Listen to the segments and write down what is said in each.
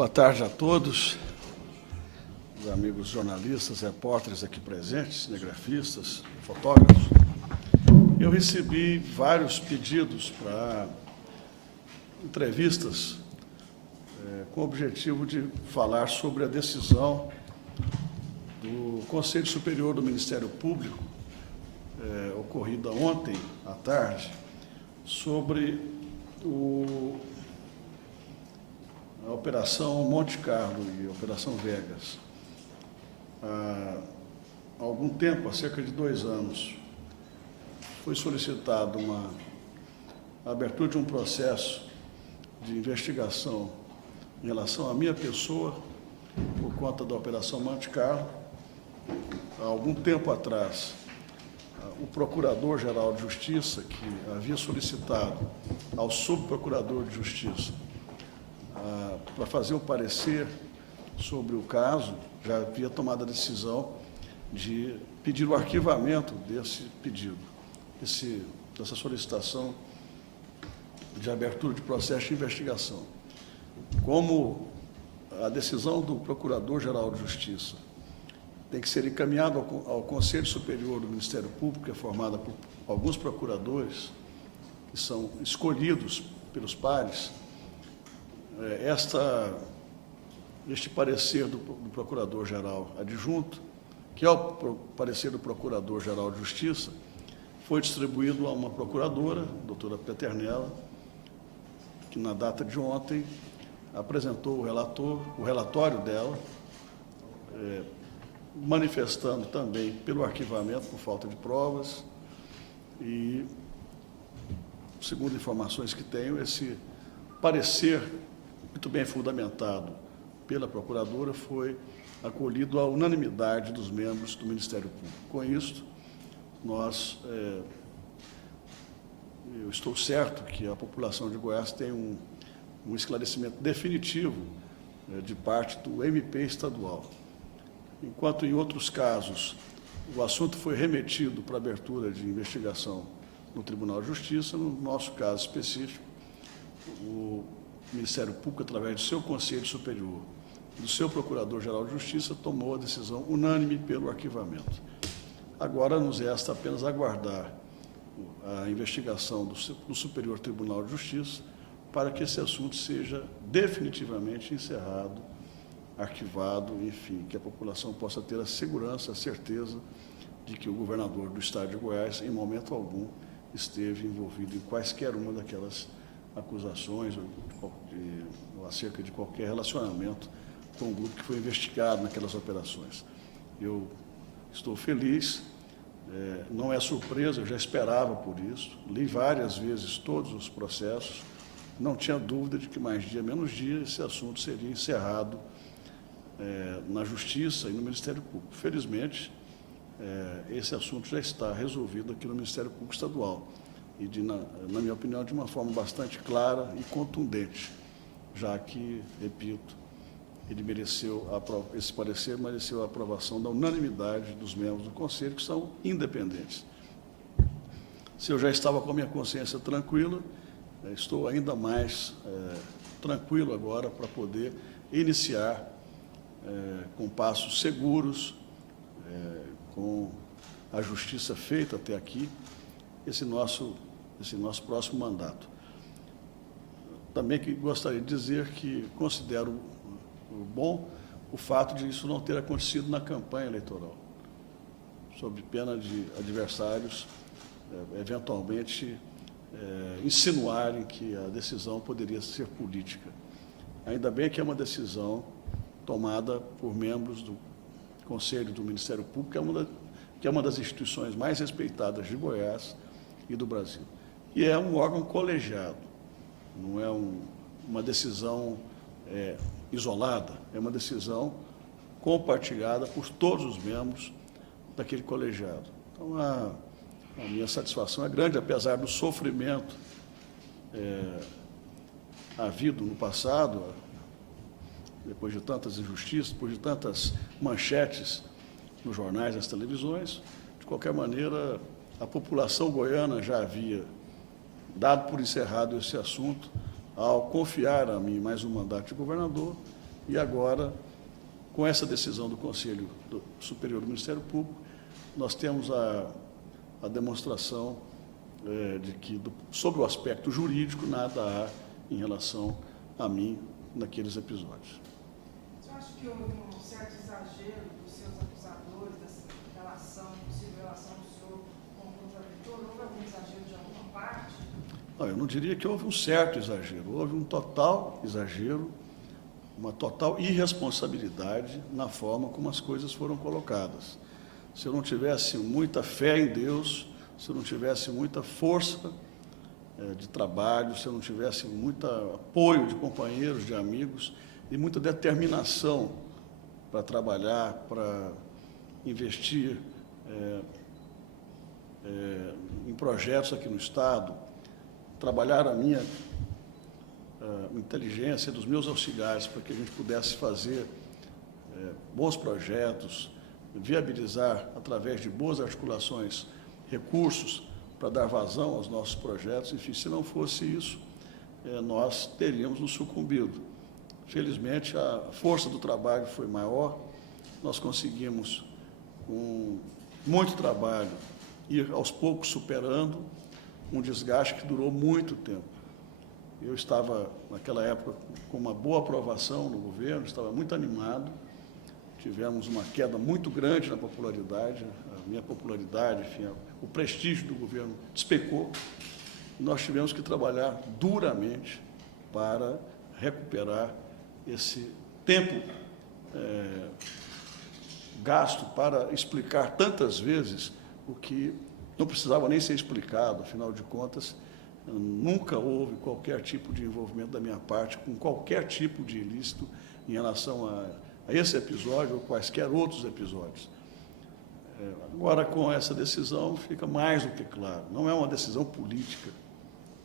Boa tarde a todos, os amigos jornalistas, repórteres aqui presentes, cinegrafistas, fotógrafos. Eu recebi vários pedidos para entrevistas com o objetivo de falar sobre a decisão do Conselho Superior do Ministério Público, ocorrida ontem à tarde, sobre a Operação Monte Carlo e a Operação Vegas. Há algum tempo, há cerca de 2 anos, foi solicitado a abertura de um processo de investigação em relação à minha pessoa, por conta da Operação Monte Carlo. Há algum tempo atrás, o Procurador-Geral de Justiça, que havia solicitado ao Subprocurador de Justiça para fazer o parecer sobre o caso, já havia tomado a decisão de pedir o arquivamento desse pedido, dessa solicitação de abertura de processo de investigação. Como a decisão do Procurador-Geral de Justiça tem que ser encaminhada ao Conselho Superior do Ministério Público, que é formada por alguns procuradores, que são escolhidos pelos pares, este parecer do Procurador-Geral Adjunto, que é o parecer do Procurador-Geral de Justiça, foi distribuído a uma procuradora, a doutora Peternella, que na data de ontem apresentou o relatório dela, manifestando também pelo arquivamento por falta de provas e, segundo informações que tenho, esse parecer muito bem fundamentado pela procuradora foi acolhido à unanimidade dos membros do Ministério Público. Com isso, eu estou certo que a população de Goiás tem um esclarecimento definitivo de parte do MP estadual. Enquanto em outros casos o assunto foi remetido para abertura de investigação no Tribunal de Justiça, no nosso caso específico, o Ministério Público, através do seu Conselho Superior e do seu Procurador-Geral de Justiça, tomou a decisão unânime pelo arquivamento. Agora nos resta apenas aguardar a investigação do Superior Tribunal de Justiça para que esse assunto seja definitivamente encerrado, arquivado, enfim, que a população possa ter a segurança, a certeza de que o governador do Estado de Goiás, em momento algum, esteve envolvido em quaisquer uma daquelas acusações ou acerca de qualquer relacionamento com o grupo que foi investigado naquelas operações. Eu estou feliz, não é surpresa, eu já esperava por isso, li várias vezes todos os processos, não tinha dúvida de que mais dia, menos dia, esse assunto seria encerrado na Justiça e no Ministério Público. Felizmente, esse assunto já está resolvido aqui no Ministério Público Estadual e, na minha opinião, de uma forma bastante clara e contundente, já que, repito, esse parecer mereceu a aprovação da unanimidade dos membros do Conselho, que são independentes. Se eu já estava com a minha consciência tranquila, estou ainda mais tranquilo agora para poder iniciar com passos seguros, com a justiça feita até aqui, esse nosso próximo mandato. Também que gostaria de dizer que considero bom o fato de isso não ter acontecido na campanha eleitoral, sob pena de adversários eventualmente insinuarem que a decisão poderia ser política. Ainda bem que é uma decisão tomada por membros do Conselho do Ministério Público, que é uma das instituições mais respeitadas de Goiás e do Brasil. E é um órgão colegiado, não é uma decisão isolada, é uma decisão compartilhada por todos os membros daquele colegiado. Então, a minha satisfação é grande, apesar do sofrimento havido no passado, depois de tantas injustiças, depois de tantas manchetes nos jornais, nas televisões. De qualquer maneira, a população goiana já havia dado por encerrado esse assunto ao confiar a mim mais um mandato de governador E agora, com essa decisão do Conselho Superior do Ministério Público, nós temos a demonstração de que, sobre o aspecto jurídico, nada há em relação a mim naqueles episódios. Você acha que houve um certo exagero dos seus acusadores, dessa possível relação do senhor com o contraventor? Houve algum exagero de alguma parte? Não, eu não diria que houve um certo exagero, houve um total exagero, uma total irresponsabilidade na forma como as coisas foram colocadas. Se eu não tivesse muita fé em Deus, se eu não tivesse muita força de trabalho, se eu não tivesse muito apoio de companheiros, de amigos, e muita determinação para trabalhar, para investir em projetos aqui no Estado, trabalhar a minha inteligência dos meus auxiliares para que a gente pudesse fazer bons projetos, viabilizar, através de boas articulações, recursos para dar vazão aos nossos projetos. Enfim, se não fosse isso, nós teríamos nos sucumbido. Felizmente, a força do trabalho foi maior, nós conseguimos, com muito trabalho, ir aos poucos superando um desgaste que durou muito tempo. Eu estava, naquela época, com uma boa aprovação no governo, estava muito animado, tivemos uma queda muito grande na popularidade, a minha popularidade, enfim, o prestígio do governo despecou, e nós tivemos que trabalhar duramente para recuperar esse tempo gasto para explicar tantas vezes o que não precisava nem ser explicado. Afinal de contas, nunca houve qualquer tipo de envolvimento da minha parte com qualquer tipo de ilícito em relação a esse episódio ou quaisquer outros episódios. Agora, com essa decisão, fica mais do que claro. Não é uma decisão política,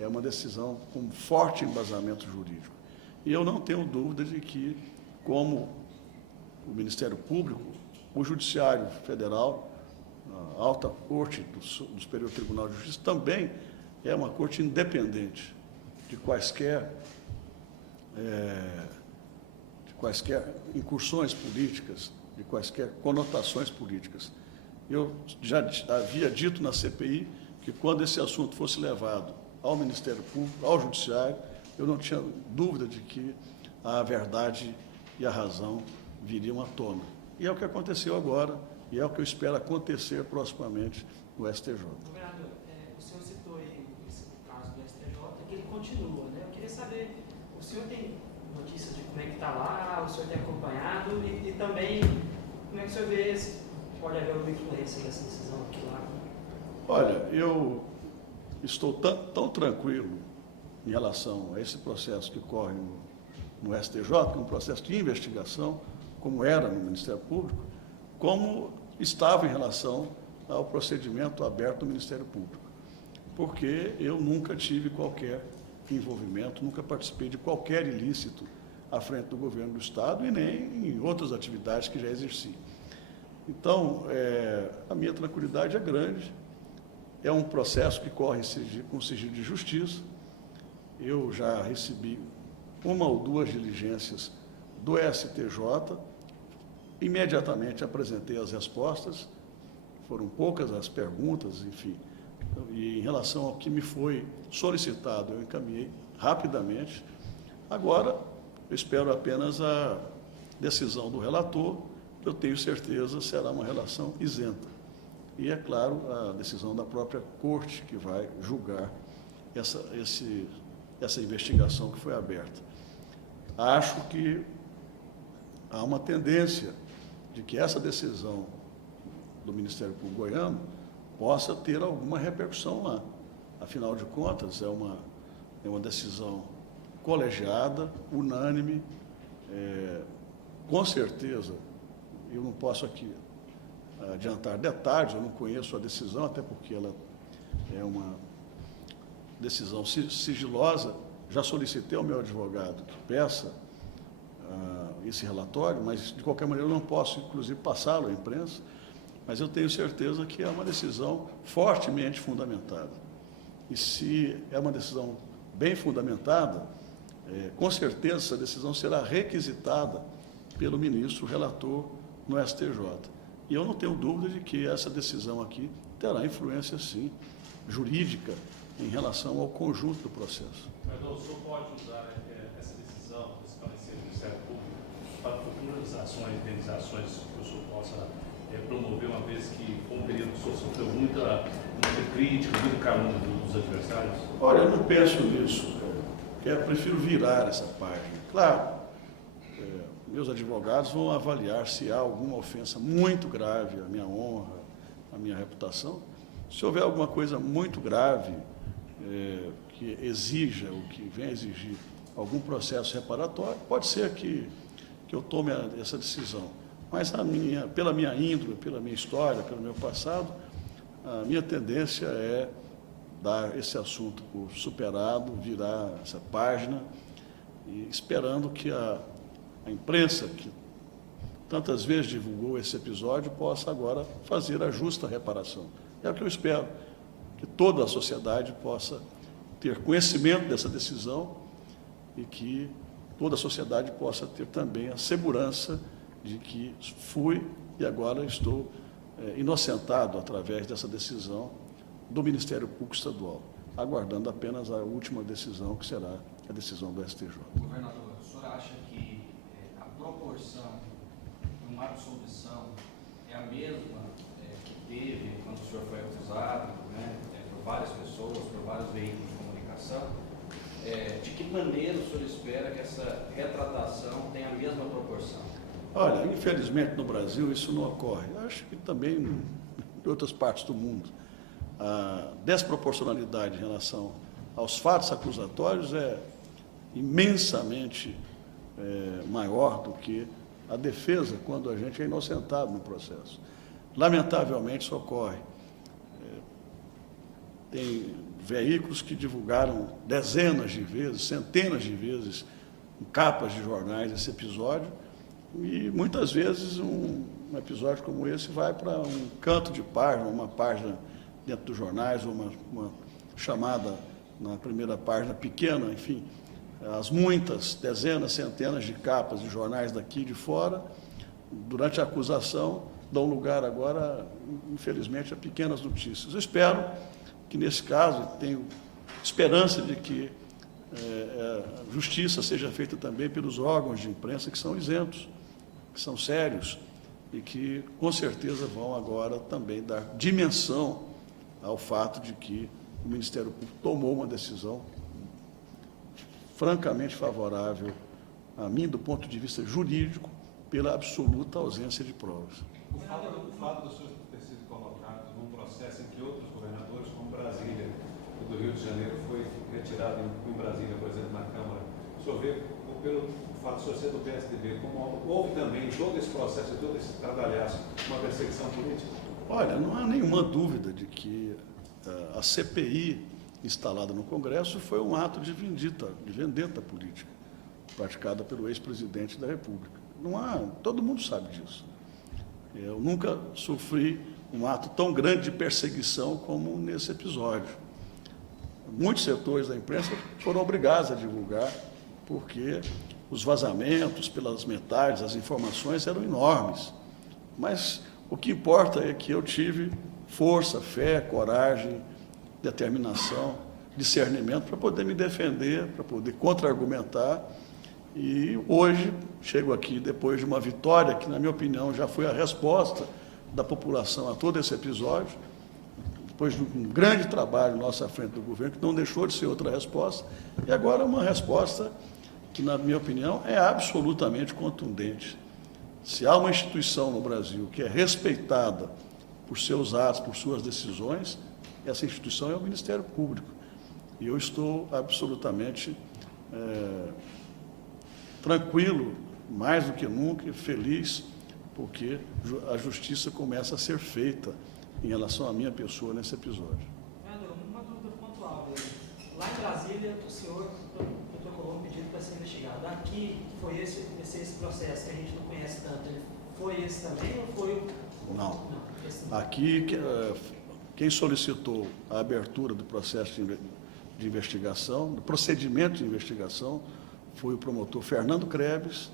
é uma decisão com forte embasamento jurídico. E eu não tenho dúvida de que, como o Ministério Público, o Judiciário Federal, a Alta Corte do Superior Tribunal de Justiça, também é uma corte independente de quaisquer incursões políticas, de quaisquer conotações políticas. Eu já havia dito na CPI que, quando esse assunto fosse levado ao Ministério Público, ao Judiciário, eu não tinha dúvida de que a verdade e a razão viriam à tona. E é o que aconteceu agora, e é o que eu espero acontecer proximamente no STJ. Governador, o senhor citou aí esse caso do STJ, que ele continua, né? Eu queria saber, o senhor tem notícias de como é que está lá, o senhor tem acompanhado, e também como é que o senhor vê pode haver alguma influência dessa decisão aqui lá? Olha, eu estou tão tranquilo em relação a esse processo que corre no STJ, que é um processo de investigação, como era no Ministério Público, como estava em relação ao procedimento aberto do Ministério Público. Porque eu nunca tive qualquer envolvimento, nunca participei de qualquer ilícito à frente do governo do Estado e nem em outras atividades que já exerci. Então, a minha tranquilidade é grande, é um processo que corre com sigilo de justiça. Eu já recebi uma ou duas diligências do STJ, imediatamente apresentei as respostas, foram poucas as perguntas, enfim, e em relação ao que me foi solicitado, eu encaminhei rapidamente. Agora, eu espero apenas a decisão do relator, que eu tenho certeza será uma relação isenta. E, é claro, a decisão da própria Corte, que vai julgar essa investigação que foi aberta. Acho que há uma tendência de que essa decisão do Ministério Público goiano possa ter alguma repercussão lá. Afinal de contas, é uma decisão colegiada, unânime, com certeza. Eu não posso aqui adiantar detalhes, eu não conheço a decisão, até porque ela é uma decisão sigilosa. Já solicitei ao meu advogado que peça esse relatório, mas, de qualquer maneira, eu não posso, inclusive, passá-lo à imprensa, mas eu tenho certeza que é uma decisão fortemente fundamentada. E, se é uma decisão bem fundamentada, Com certeza essa decisão será requisitada pelo ministro relator no STJ. E eu não tenho dúvida de que essa decisão aqui terá influência, sim, jurídica em relação ao conjunto do processo. Mas o senhor pode usar essa decisão, esse parecer do Ministério Público, para futuras ações, indenizações que o senhor possa promover, uma vez que foi um período que o senhor sofreu muita crítica, muito calúnia dos adversários? Olha, eu não penso nisso. Eu prefiro virar essa página. Claro, meus advogados vão avaliar se há alguma ofensa muito grave à minha honra, à minha reputação. Se houver alguma coisa muito grave que exija, ou que venha exigir algum processo reparatório, pode ser que eu tome essa decisão. Mas pela minha índole, pela minha história, pelo meu passado, a minha tendência é dar esse assunto por superado, virar essa página, e esperando que a imprensa, que tantas vezes divulgou esse episódio, possa agora fazer a justa reparação. É o que eu espero, que toda a sociedade possa ter conhecimento dessa decisão e que toda a sociedade possa ter também a segurança de que fui e agora estou inocentado através dessa decisão do Ministério Público Estadual, aguardando apenas a última decisão, que será a decisão do STJ. Governador, o senhor acha que a proporção de uma absolvição é a mesma que teve quando o senhor foi acusado, né, por várias pessoas, por vários veículos de comunicação? De que maneira o senhor espera que essa retratação tenha a mesma proporção? Olha, infelizmente no Brasil isso não ocorre. Acho que também em outras partes do mundo. A desproporcionalidade em relação aos fatos acusatórios é imensamente maior do que a defesa quando a gente é inocentado no processo. Lamentavelmente isso ocorre. Tem veículos que divulgaram dezenas de vezes, centenas de vezes, em capas de jornais esse episódio, e muitas vezes um episódio como esse vai para um canto de página, uma página dentro dos jornais, ou uma chamada na primeira página pequena, enfim, as muitas, dezenas, centenas de capas de jornais daqui e de fora, durante a acusação, dão lugar agora, infelizmente, a pequenas notícias. Eu espero que, nesse caso, tenho esperança de que a justiça seja feita também pelos órgãos de imprensa que são isentos, que são sérios e que, com certeza, vão agora também dar dimensão ao fato de que o Ministério Público tomou uma decisão francamente favorável a mim, do ponto de vista jurídico, pela absoluta ausência de provas. O fato do senhor ter sido colocado num processo em que outros governadores, como Brasília, o do Rio de Janeiro, foi retirado em Brasília, por exemplo, na Câmara, o senhor vê, pelo fato de o senhor ser do PSDB, como houve também em todo esse processo, todo esse trabalhaço, uma perseguição política? Olha, não há nenhuma dúvida de que a CPI instalada no Congresso foi um ato de vendetta política, praticada pelo ex-presidente da República. Não há, todo mundo sabe disso. Eu nunca sofri um ato tão grande de perseguição como nesse episódio. Muitos setores da imprensa foram obrigados a divulgar, porque os vazamentos pelas metades, as informações eram enormes. Mas o que importa é que eu tive força, fé, coragem, determinação, discernimento para poder me defender, para poder contra-argumentar. E hoje chego aqui depois de uma vitória que, na minha opinião, já foi a resposta da população a todo esse episódio, depois de um grande trabalho nosso à frente do governo, que não deixou de ser outra resposta, e agora uma resposta que, na minha opinião, é absolutamente contundente. Se há uma instituição no Brasil que é respeitada por seus atos, por suas decisões, essa instituição é o Ministério Público. E eu estou absolutamente tranquilo, mais do que nunca, e feliz, porque a justiça começa a ser feita em relação à minha pessoa nesse episódio. Uma dúvida pontual mesmo. Lá em Brasília, o senhor protocolou um pedido para ser investigado. Aqui foi esse processo que a gente não conhece tanto. Ele foi esse também ou foi o... Não. Esse não. Aqui, quem solicitou a abertura do processo de investigação, do procedimento de investigação, foi o promotor Fernando Krebs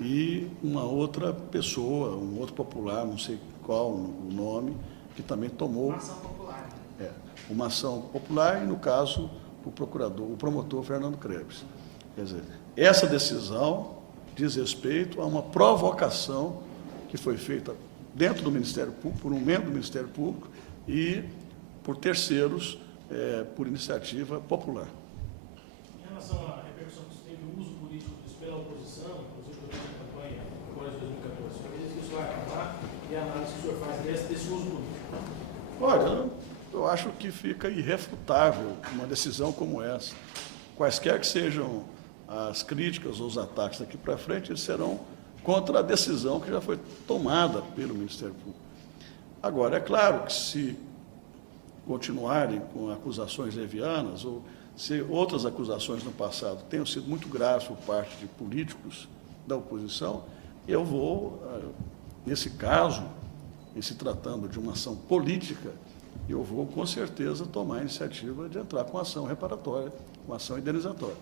e uma outra pessoa, um outro popular, não sei qual o nome, que também tomou Uma ação popular. uma ação popular e, no caso, o promotor Fernando Krebs. Quer dizer, essa decisão diz respeito a uma provocação que foi feita dentro do Ministério Público, por um membro do Ministério Público e por terceiros, por iniciativa popular. Em relação à repercussão que teve o uso político disso pela oposição, inclusive durante a campanha agora de 2014, o senhor acredita que isso vai acabar e a análise que o senhor faz desse uso político? Olha, eu acho que fica irrefutável uma decisão como essa. Quaisquer que sejam as críticas ou os ataques daqui para frente, eles serão contra a decisão que já foi tomada pelo Ministério Público. Agora, é claro que se continuarem com acusações levianas, ou se outras acusações no passado tenham sido muito graves por parte de políticos da oposição, eu vou, nesse caso, em se tratando de uma ação política, eu vou, com certeza, tomar a iniciativa de entrar com ação reparatória, com ação indenizatória.